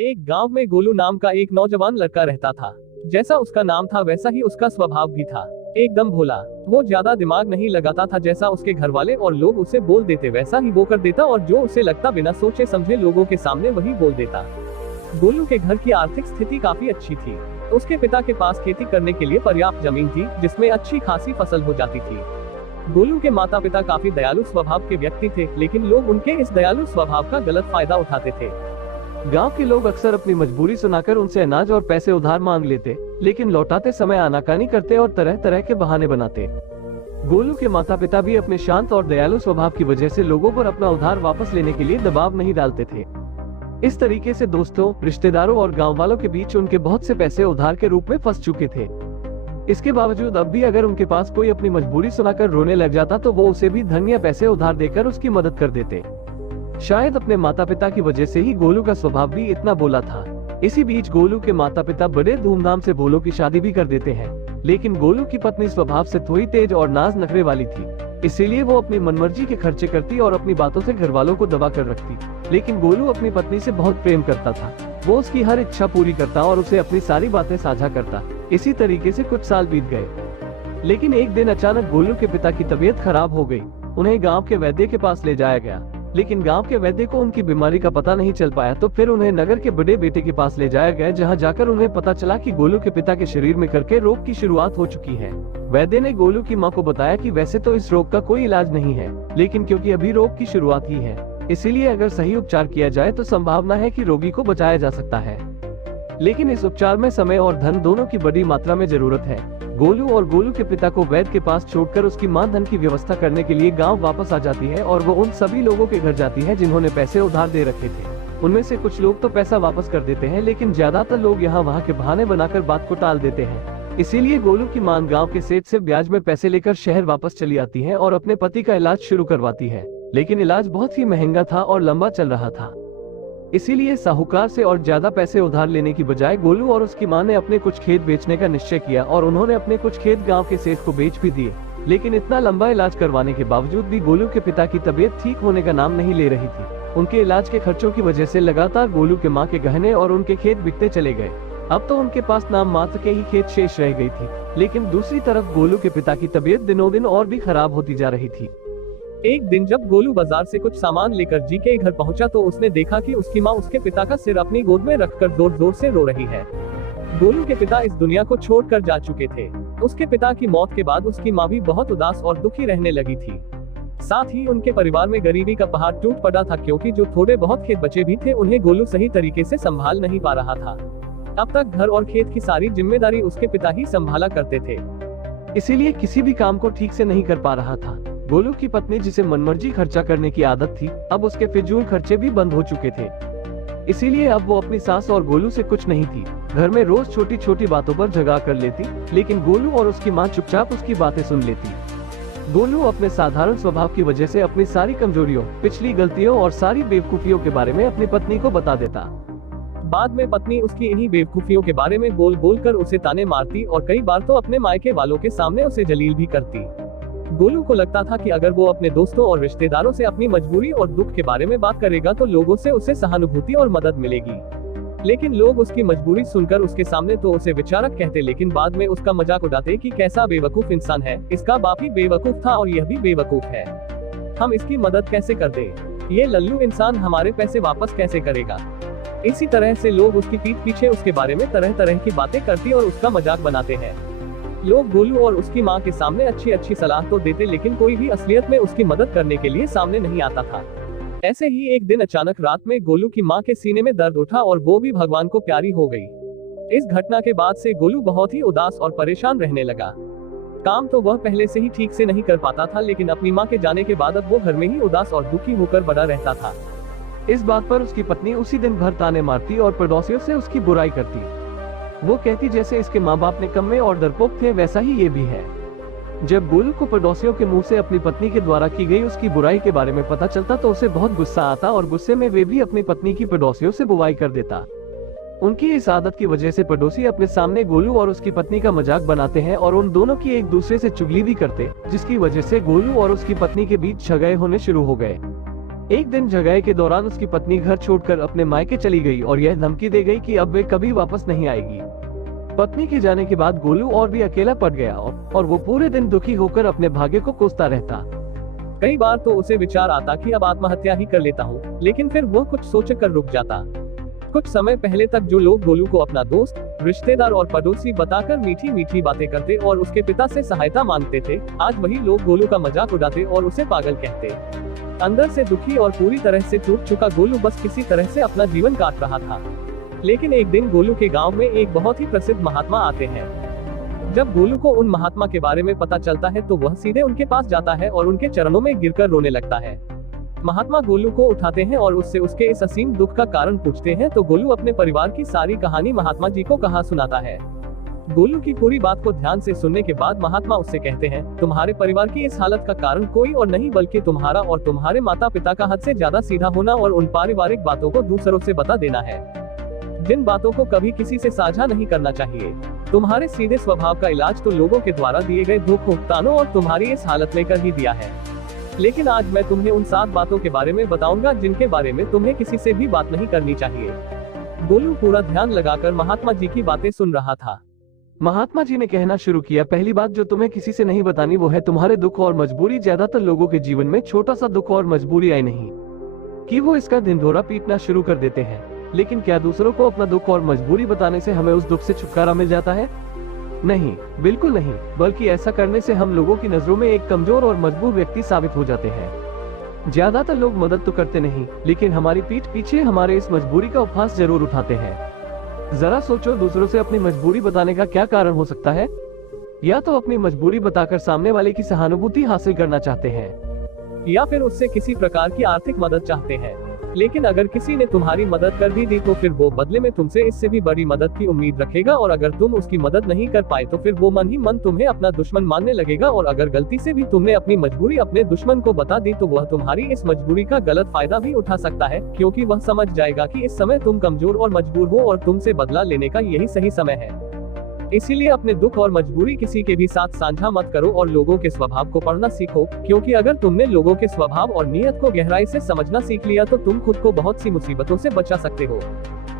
एक गांव में गोलू नाम का एक नौजवान लड़का रहता था। जैसा उसका नाम था वैसा ही उसका स्वभाव भी था, एकदम भोला। वो ज्यादा दिमाग नहीं लगाता था, जैसा उसके घर वाले और लोग उसे बोल देते वैसा ही वो कर देता, और जो उसे लगता बिना सोचे समझे लोगों के सामने वही बोल देता। गोलू के घर की आर्थिक स्थिति काफी अच्छी थी। उसके पिता के पास खेती करने के लिए पर्याप्त जमीन थी, जिसमें अच्छी खासी फसल हो जाती थी। गोलू के माता पिता काफी दयालु स्वभाव के व्यक्ति थे, लेकिन लोग उनके इस दयालु स्वभाव का गलत फायदा उठाते थे। गांव के लोग अक्सर अपनी मजबूरी सुनाकर उनसे अनाज और पैसे उधार मांग लेते, लेकिन लौटाते समय आनाकानी करते और तरह तरह के बहाने बनाते। गोलू के माता पिता भी अपने शांत और दयालु स्वभाव की वजह से लोगों पर अपना उधार वापस लेने के लिए दबाव नहीं डालते थे। इस तरीके से दोस्तों, रिश्तेदारों और गांव वालों के बीच उनके बहुत से पैसे उधार के रूप में फंस चुके थे। इसके बावजूद अब भी अगर उनके पास कोई अपनी मजबूरी सुनाकर रोने लग जाता तो वो उसे भी धन या पैसे उधार देकर उसकी मदद कर देते। शायद अपने माता पिता की वजह से ही गोलू का स्वभाव भी इतना भोला था। इसी बीच गोलू के माता पिता बड़े धूमधाम से भोलू की शादी भी कर देते हैं, लेकिन गोलू की पत्नी स्वभाव से थोड़ी तेज और नाज नखरे वाली थी, इसीलिए वो अपनी मनमर्जी के खर्चे करती और अपनी बातों से घर वालों को दबा कर रखती। लेकिन गोलू अपनी पत्नी से बहुत प्रेम करता था, वो उसकी हर इच्छा पूरी करता और उसे अपनी सारी बातें साझा करता। इसी तरीके से कुछ साल बीत गए, लेकिन एक दिन अचानक गोलू के पिता की तबीयत खराब हो गई। उन्हें गाँव के वैद्य के पास ले जाया गया, लेकिन गांव के वैद्य को उनकी बीमारी का पता नहीं चल पाया, तो फिर उन्हें नगर के बड़े बेटे के पास ले जाया गया, जहां जाकर उन्हें पता चला कि गोलू के पिता के शरीर में करके रोग की शुरुआत हो चुकी है। वैद्य ने गोलू की मां को बताया कि वैसे तो इस रोग का कोई इलाज नहीं है, लेकिन क्योंकि अभी रोग की शुरुआत ही है, इसीलिए अगर सही उपचार किया जाए तो संभावना है कि रोगी को बचाया जा सकता है। लेकिन इस उपचार में समय और धन दोनों की बड़ी मात्रा में जरूरत है। गोलू और गोलू के पिता को वैद्य के पास छोड़कर उसकी मां धन की व्यवस्था करने के लिए गांव वापस आ जाती है, और वो उन सभी लोगों के घर जाती है जिन्होंने पैसे उधार दे रखे थे। उनमें से कुछ लोग तो पैसा वापस कर देते हैं, लेकिन ज्यादातर लोग यहाँ वहाँ के बहाने बनाकर बात को टाल देते हैं। इसीलिए गोलू की मां गाँव के सेठ से ब्याज में पैसे लेकर शहर वापस चली आती है और अपने पति का इलाज शुरू करवाती है, लेकिन इलाज बहुत ही महंगा था और लंबा चल रहा था। इसीलिए साहूकार से और ज्यादा पैसे उधार लेने की बजाय गोलू और उसकी मां ने अपने कुछ खेत बेचने का निश्चय किया, और उन्होंने अपने कुछ खेत गांव के सेठ को बेच भी दिए। लेकिन इतना लंबा इलाज करवाने के बावजूद भी गोलू के पिता की तबीयत ठीक होने का नाम नहीं ले रही थी। उनके इलाज के खर्चों की वजह से लगातार गोलू के माँ के गहने और उनके खेत बिकते चले गए। अब तो उनके पास नाम मात्र के ही खेत शेष रह गई थी, लेकिन दूसरी तरफ गोलू के पिता की तबीयत दिनों दिन और भी खराब होती जा रही थी। एक दिन जब गोलू बाजार से कुछ सामान लेकर जी के घर पहुंचा तो उसने देखा कि उसकी मां उसके पिता का सिर अपनी गोद में रखकर जोर जोर से रो रही है। गोलू के पिता इस दुनिया को छोड़कर जा चुके थे। उसके पिता की मौत के बाद उसकी मां भी बहुत उदास और दुखी रहने लगी थी। साथ ही उनके परिवार में गरीबी का पहाड़ टूट पड़ा था, क्योंकि जो थोड़े बहुत खेत बचे भी थे उन्हें गोलू सही तरीके से संभाल नहीं पा रहा था। अब तक घर और खेत की सारी जिम्मेदारी उसके पिता ही संभाला करते थे, इसीलिए किसी भी काम को ठीक से नहीं कर पा रहा था। गोलू की पत्नी, जिसे मनमर्जी खर्चा करने की आदत थी, अब उसके फिजूल खर्चे भी बंद हो चुके थे। इसीलिए अब वो अपनी सास और गोलू से कुछ नहीं थी। घर में रोज छोटी छोटी बातों पर झगड़ा कर लेती, लेकिन गोलू और उसकी मां चुपचाप उसकी बातें सुन लेती। गोलू अपने साधारण स्वभाव की वजह से अपनी सारी कमजोरियों, पिछली गलतियों और सारी बेवकूफियों के बारे में अपनी पत्नी को बता देता। बाद में पत्नी उसकी इन्हीं बेवकूफियों के बारे में बोल बोल कर उसे ताने मारती, और कई बार तो अपने मायके वालों के सामने उसे जलील भी करती। गोलू को लगता था कि अगर वो अपने दोस्तों और रिश्तेदारों से अपनी मजबूरी और दुख के बारे में बात करेगा तो लोगों से उसे सहानुभूति और मदद मिलेगी। लेकिन लोग उसकी मजबूरी सुनकर उसके सामने तो उसे विचारक कहते, लेकिन बाद में उसका मजाक उड़ाते कि कैसा बेवकूफ इंसान है, इसका बाप ही बेवकूफ था और यह भी बेवकूफ है, हम इसकी मदद कैसे कर दे, ये लल्लू इंसान हमारे पैसे वापस कैसे करेगा। इसी तरह से लोग उसकी पीठ पीछे उसके बारे में तरह तरह की बातें करती और उसका मजाक बनाते हैं। लोग गोलू और उसकी मां के सामने अच्छी अच्छी सलाह तो देते, लेकिन कोई भी असलियत में उसकी मदद करने के लिए सामने नहीं आता था। ऐसे ही एक दिन अचानक रात में गोलू की मां के सीने में दर्द उठा और वो भी भगवान को प्यारी हो गई। इस घटना के बाद से गोलू बहुत ही उदास और परेशान रहने लगा। काम तो वह पहले से ही ठीक से नहीं कर पाता था, लेकिन अपनी मां के जाने के बाद अब वो घर में ही उदास और दुखी होकर बड़ा रहता था। इस बात पर उसकी पत्नी उसी दिन भर ताने मारती और पड़ोसियों से उसकी बुराई करती। वो कहती जैसे इसके माँ बाप निकम्मे और डरपोक थे, वैसा ही ये भी है। जब गोलू को पड़ोसियों के मुंह से अपनी पत्नी के द्वारा की गई उसकी बुराई के बारे में पता चलता तो उसे बहुत गुस्सा आता, और गुस्से में वे भी अपनी पत्नी की पड़ोसियों से बुराई कर देता। उनकी इस आदत की वजह से पड़ोसी अपने सामने गोलू और उसकी पत्नी का मजाक बनाते हैं और उन दोनों की एक दूसरे से चुगली भी करते, जिसकी वजह से गोलू और उसकी पत्नी के बीच झगड़े होने शुरू हो गए। एक दिन झगड़े के दौरान उसकी पत्नी घर छोड़कर अपने मायके चली गई और यह धमकी दे गई कि अब वे कभी वापस नहीं आएगी। पत्नी के जाने के बाद गोलू और भी अकेला पड़ गया और वो पूरे दिन दुखी होकर अपने भाग्य को कोसता रहता। कई बार तो उसे विचार आता कि अब आत्महत्या ही कर लेता हूँ, लेकिन फिर वो कुछ सोचकर रुक जाता। कुछ समय पहले तक जो लोग गोलू को अपना दोस्त, रिश्तेदार और पड़ोसी बताकर मीठी मीठी बातें करते और उसके पिता से सहायता मांगते थे, आज वही लोग गोलू का मजाक उड़ाते और उसे पागल कहते। अंदर से दुखी और पूरी तरह से टूट चुका गोलू बस किसी तरह से अपना जीवन काट रहा था। लेकिन एक दिन गोलू के गांव में एक बहुत ही प्रसिद्ध महात्मा आते हैं। जब गोलू को उन महात्मा के बारे में पता चलता है तो वह सीधे उनके पास जाता है और उनके चरणों में गिरकर रोने लगता है। महात्मा गोलू को उठाते हैं और उससे उसके इस असीम दुख का कारण पूछते हैं तो गोलू अपने परिवार की सारी कहानी महात्मा जी को कहा सुनाता है। गोलू की पूरी बात को ध्यान से सुनने के बाद महात्मा उससे कहते हैं, तुम्हारे परिवार की इस हालत का कारण कोई और नहीं बल्कि तुम्हारा और तुम्हारे माता पिता का हद से ज्यादा सीधा होना और उन पारिवारिक बातों को दूसरों से बता देना है, जिन बातों को कभी किसी से साझा नहीं करना चाहिए। तुम्हारे सीधे स्वभाव का इलाज तो लोगों के द्वारा दिए गए धोखों, तानों और तुम्हारी इस हालत में कर ही दिया है। लेकिन आज मैं तुम्हें उन 7 बातों के बारे में बताऊंगा जिनके बारे में तुम्हें किसी से भी बात नहीं करनी चाहिए। गोलू पूरा ध्यान लगाकर महात्मा जी की बातें सुन रहा था। महात्मा जी ने कहना शुरू किया, पहली बात जो तुम्हें किसी से नहीं बतानी वो है तुम्हारे दुख और मजबूरी। ज्यादातर लोगों के जीवन में छोटा सा दुख और मजबूरी आई नहीं कि वो इसका ढिंढोरा पीटना शुरू कर देते हैं। लेकिन क्या दूसरों को अपना दुख और मजबूरी बताने से हमें उस दुख से छुटकारा मिल जाता है? नहीं, बिल्कुल नहीं, बल्कि ऐसा करने से हम लोगों की नजरों में एक कमजोर और मजबूर व्यक्ति साबित हो जाते हैं। ज्यादातर लोग मदद तो करते नहीं, लेकिन हमारी पीठ पीछे हमारे इस मजबूरी का उपहास जरूर उठाते हैं। जरा सोचो, दूसरों से अपनी मजबूरी बताने का क्या कारण हो सकता है? या तो अपनी मजबूरी बताकर सामने वाले की सहानुभूति हासिल करना चाहते हैं, या फिर उससे किसी प्रकार की आर्थिक मदद चाहते हैं। लेकिन अगर किसी ने तुम्हारी मदद कर भी दी तो फिर वो बदले में तुमसे इससे भी बड़ी मदद की उम्मीद रखेगा, और अगर तुम उसकी मदद नहीं कर पाए तो फिर वो मन ही मन तुम्हें अपना दुश्मन मानने लगेगा। और अगर गलती से भी तुमने अपनी मजबूरी अपने दुश्मन को बता दी तो वह तुम्हारी इस मजबूरी का गलत फायदा भी उठा सकता है, क्योंकि वह समझ जाएगा कि इस समय तुम कमजोर और मजबूर हो और तुमसे बदला लेने का यही सही समय है। इसीलिए अपने दुख और मजबूरी किसी के भी साथ साझा मत करो और लोगों के स्वभाव को पढ़ना सीखो, क्योंकि अगर तुमने लोगों के स्वभाव और नियत को गहराई से समझना सीख लिया तो तुम खुद को बहुत सी मुसीबतों से बचा सकते हो।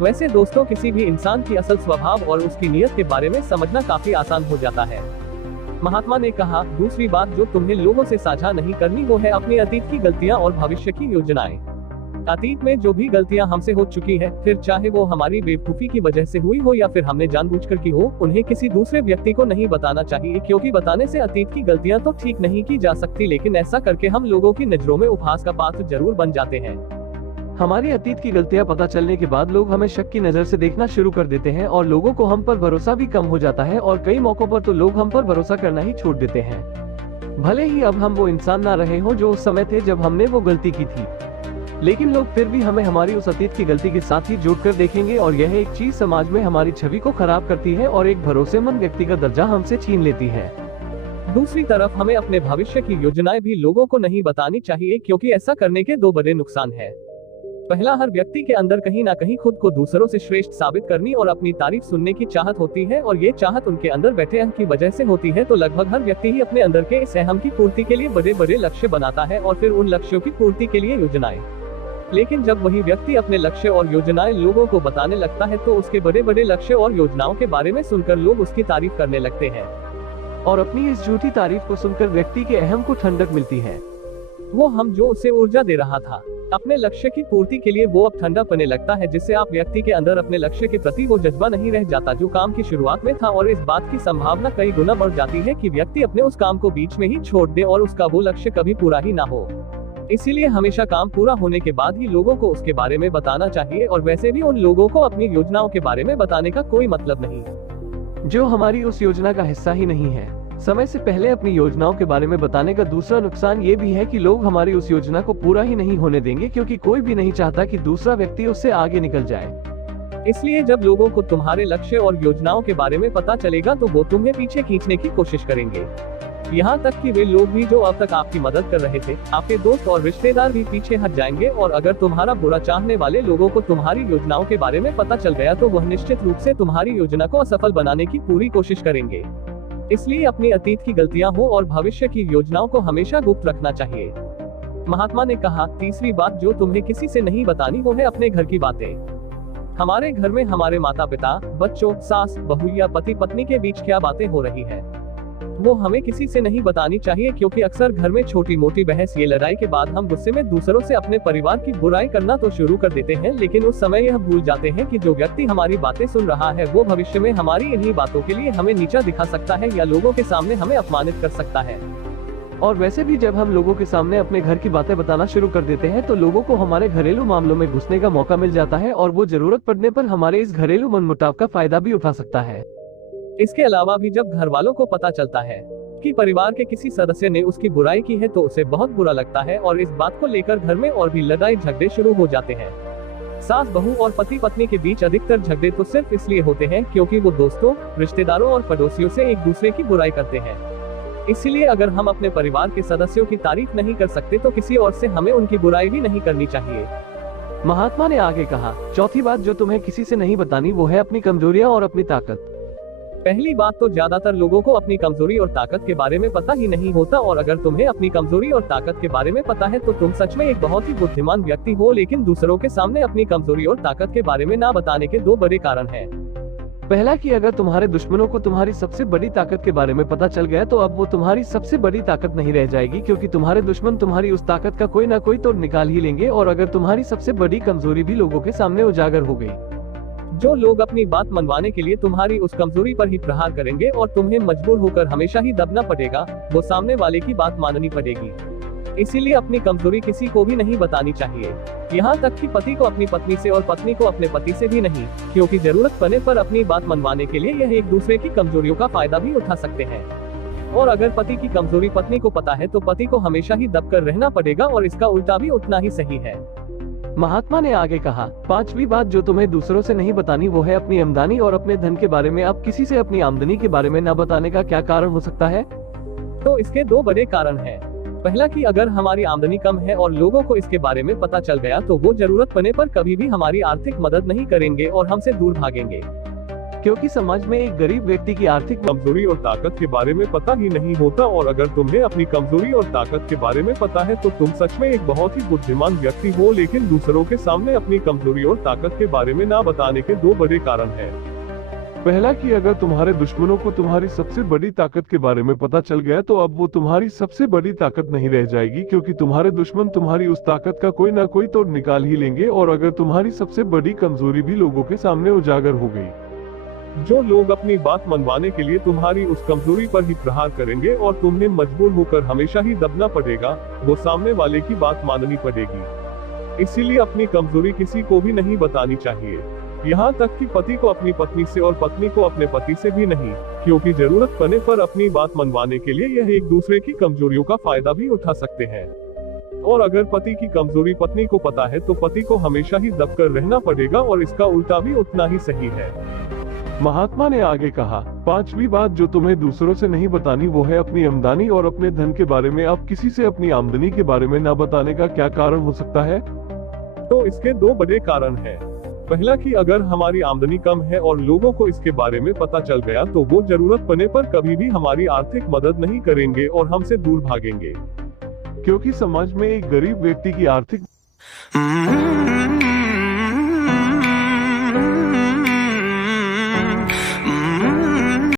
वैसे दोस्तों, किसी भी इंसान की असल स्वभाव और उसकी नियत के बारे में समझना काफी आसान हो जाता है। महात्मा ने कहा, दूसरी बात जो तुम्हें लोगों से साझा नहीं करनी वो है अपने अतीत की गलतियां और भविष्य की योजनाएं। अतीत में जो भी गलतियां हमसे हो चुकी है, फिर चाहे वो हमारी बेवकूफी की वजह से हुई हो या फिर हमने जानबूझकर की हो, उन्हें किसी दूसरे व्यक्ति को नहीं बताना चाहिए, क्योंकि बताने से अतीत की गलतियां तो ठीक नहीं की जा सकती, लेकिन ऐसा करके हम लोगों की नजरों में उपहास का पात्र जरूर बन जाते हैं। हमारी अतीत की गलतियां पता चलने के बाद लोग हमें शक की नजर से देखना शुरू कर देते हैं और लोगों को हम पर भरोसा भी कम हो जाता है, और कई मौकों पर तो लोग हम पर भरोसा करना ही छोड़ देते हैं, भले ही अब हम वो इंसान ना रहे हो जो उस समय थे जब हमने वो गलती की थी। लेकिन लोग फिर भी हमें हमारी उस अतीत की गलती के साथ ही जोड़कर देखेंगे, और यह एक चीज समाज में हमारी छवि को खराब करती है और एक भरोसेमंद व्यक्ति का दर्जा हमसे छीन लेती है। दूसरी तरफ हमें अपने भविष्य की योजनाएं भी लोगों को नहीं बतानी चाहिए, क्योंकि ऐसा करने के 2 बड़े नुकसान हैं। पहला, हर व्यक्ति के अंदर कहीं ना कहीं खुद को दूसरों से श्रेष्ठ साबित करनी और अपनी तारीफ सुनने की चाहत होती है, और ये चाहत उनके अंदर बैठे अहम की वजह से होती है। तो लगभग हर व्यक्ति ही अपने अंदर के इस अहम की पूर्ति के लिए बड़े बड़े लक्ष्य बनाता है और फिर उन लक्ष्यों की पूर्ति के लिए योजनाएं। लेकिन जब वही व्यक्ति अपने लक्ष्य और योजनाएं लोगों को बताने लगता है तो उसके बड़े बड़े लक्ष्य और योजनाओं के बारे में सुनकर लोग उसकी तारीफ करने लगते हैं, और अपनी इस झूठी तारीफ को सुनकर व्यक्ति के अहम को ठंडक मिलती है। वो हम जो उसे ऊर्जा दे रहा था अपने लक्ष्य की पूर्ति के लिए, वो अब ठंडा पड़ने लगता है, जिससे आप व्यक्ति के अंदर अपने लक्ष्य के प्रति वो जज्बा नहीं रह जाता जो काम की शुरुआत में था, और इस बात की संभावना कई गुना बढ़ जाती है कि व्यक्ति अपने उस काम को बीच में ही छोड़ दे और उसका वो लक्ष्य कभी पूरा ही ना हो। इसीलिए हमेशा काम पूरा होने के बाद ही लोगों को उसके बारे में बताना चाहिए, और वैसे भी उन लोगों को अपनी योजनाओं के बारे में बताने का कोई मतलब नहीं जो हमारी उस योजना का हिस्सा ही नहीं है। समय से पहले अपनी योजनाओं के बारे में बताने का दूसरा नुकसान ये भी है कि लोग हमारी उस योजना को पूरा ही नहीं होने देंगे, क्योंकि कोई भी नहीं चाहता कि दूसरा व्यक्ति उससे आगे निकल जाए। इसलिए जब लोगों को तुम्हारे लक्ष्य और योजनाओं के बारे में पता चलेगा तो वो तुम्हें पीछे खींचने की कोशिश करेंगे। यहाँ तक कि वे लोग भी जो अब तक आपकी मदद कर रहे थे, आपके दोस्त और रिश्तेदार भी पीछे हट जाएंगे, और अगर तुम्हारा बुरा चाहने वाले लोगों को तुम्हारी योजनाओं के बारे में पता चल गया तो वह निश्चित रूप से तुम्हारी योजना को असफल बनाने की पूरी कोशिश करेंगे। इसलिए अपनी अतीत की गलतियां हो और भविष्य की योजनाओं को हमेशा गुप्त रखना चाहिए। महात्मा ने कहा, तीसरी बात जो तुम्हें किसी से नहीं बतानी वो है अपने घर की बातें। हमारे घर में हमारे माता पिता, बच्चों, सास, बहू या पति पत्नी के बीच क्या बातें हो रही है वो हमें किसी से नहीं बतानी चाहिए, क्योंकि अक्सर घर में छोटी मोटी बहस या लड़ाई के बाद हम गुस्से में दूसरों से अपने परिवार की बुराई करना तो शुरू कर देते हैं, लेकिन उस समय यह भूल जाते हैं कि जो व्यक्ति हमारी बातें सुन रहा है वो भविष्य में हमारी इन्हीं बातों के लिए हमें नीचा दिखा सकता है या लोगों के सामने हमें अपमानित कर सकता है। और वैसे भी जब हम लोगों के सामने अपने घर की बातें बताना शुरू कर देते हैं तो लोगों को हमारे घरेलू मामलों में घुसने का मौका मिल जाता है और वो जरूरत पड़ने पर हमारे इस घरेलू मनमुटाव का फायदा भी उठा सकता है। इसके अलावा भी जब घर वालों को पता चलता है कि परिवार के किसी सदस्य ने उसकी बुराई की है तो उसे बहुत बुरा लगता है और इस बात को लेकर घर में और भी लड़ाई झगड़े शुरू हो जाते हैं। सास बहू और पति पत्नी के बीच अधिकतर झगड़े तो सिर्फ इसलिए होते हैं क्योंकि वो दोस्तों, रिश्तेदारों और पड़ोसियों से एक दूसरे की बुराई करते हैं। इसीलिए अगर हम अपने परिवार के सदस्यों की तारीफ नहीं कर सकते तो किसी और से हमें उनकी बुराई भी नहीं करनी चाहिए। महात्मा ने आगे कहा, चौथी बात जो तुम्हें किसी से नहीं बतानी वो है अपनी कमजोरियां और अपनी ताकत। पहली बात तो ज्यादातर लोगों को अपनी कमजोरी और ताकत के बारे में पता ही नहीं होता, और अगर तुम्हें अपनी कमजोरी और ताकत के बारे में पता है तो तुम सच में एक बहुत ही बुद्धिमान व्यक्ति हो, लेकिन दूसरों के सामने अपनी कमजोरी और ताकत के बारे में ना बताने के दो बड़े कारण हैं। पहला कि अगर तुम्हारे दुश्मनों को तुम्हारी सबसे बड़ी ताकत के बारे में पता चल गया तो अब वो तुम्हारी सबसे बड़ी ताकत नहीं रह जाएगी, क्योंकि तुम्हारे दुश्मन तुम्हारी उस ताकत का कोई ना कोई तोड़ निकाल ही लेंगे। और अगर तुम्हारी सबसे बड़ी कमजोरी भी लोगों के सामने उजागर हो गई, जो लोग अपनी बात मनवाने के लिए तुम्हारी उस कमजोरी पर ही प्रहार करेंगे और तुम्हें मजबूर होकर हमेशा ही दबना पड़ेगा, वो सामने वाले की बात माननी पड़ेगी। इसीलिए अपनी कमजोरी किसी को भी नहीं बतानी चाहिए, यहाँ तक कि पति को अपनी पत्नी से और पत्नी को अपने पति से भी नहीं, क्योंकि जरूरत पड़ने पर अपनी बात मनवाने के लिए यह एक दूसरे की कमजोरियों का फायदा भी उठा सकते हैं। और अगर पति की कमजोरी पत्नी को पता है तो पति को हमेशा ही दबकर रहना पड़ेगा, और इसका उल्टा भी उतना ही सही है। महात्मा ने आगे कहा, पांचवी बात जो तुम्हें दूसरों से नहीं बतानी वो है अपनी आमदनी और अपने धन के बारे में। अब किसी से अपनी आमदनी के बारे में न बताने का क्या कारण हो सकता है? तो इसके दो बड़े कारण हैं। पहला कि अगर हमारी आमदनी कम है और लोगों को इसके बारे में पता चल गया तो वो जरूरत पड़ने पर कभी भी हमारी आर्थिक मदद नहीं करेंगे और हमसे दूर भागेंगे, क्योंकि समाज में एक गरीब व्यक्ति की आर्थिक कमजोरी और ताकत के बारे में पता ही नहीं होता। और अगर तुम्हें अपनी कमजोरी और ताकत के बारे में पता है तो तुम सच में एक बहुत ही बुद्धिमान व्यक्ति हो, लेकिन दूसरों के सामने अपनी कमजोरी और ताकत के बारे में ना बताने के दो बड़े कारण हैं। पहला कि अगर तुम्हारे दुश्मनों को तुम्हारी सबसे बड़ी ताकत के बारे में पता चल गया तो अब वो तुम्हारी सबसे बड़ी ताकत नहीं रह जाएगी, क्योंकि तुम्हारे दुश्मन तुम्हारी उस ताकत का कोई ना कोई तोड़ निकाल ही लेंगे। और अगर तुम्हारी सबसे बड़ी कमजोरी भी लोगों के सामने उजागर हो गई, जो लोग अपनी बात मनवाने के लिए तुम्हारी उस कमजोरी पर ही प्रहार करेंगे और तुम्हें मजबूर होकर हमेशा ही दबना पड़ेगा, वो सामने वाले की बात माननी पड़ेगी। इसीलिए अपनी कमजोरी किसी को भी नहीं बतानी चाहिए, यहाँ तक कि पति को अपनी पत्नी से और पत्नी को अपने पति से भी नहीं, क्योंकि जरूरत पड़ने पर अपनी बात मनवाने के लिए यह एक दूसरे की कमजोरियों का फायदा भी उठा सकते हैं। और अगर पति की कमजोरी पत्नी को पता है तो पति को हमेशा ही दबकर रहना पड़ेगा, और इसका उल्टा भी उतना ही सही है। महात्मा ने आगे कहा, पांचवी बात जो तुम्हें दूसरों से नहीं बतानी वो है अपनी आमदनी और अपने धन के बारे में। अब किसी से अपनी आमदनी के बारे में न बताने का क्या कारण हो सकता है? तो इसके दो बड़े कारण हैं। पहला कि अगर हमारी आमदनी कम है और लोगों को इसके बारे में पता चल गया तो वो जरूरत पड़ने पर कभी भी हमारी आर्थिक मदद नहीं करेंगे और हमसे दूर भागेंगे, क्योंकि समाज में एक गरीब व्यक्ति की आर्थिक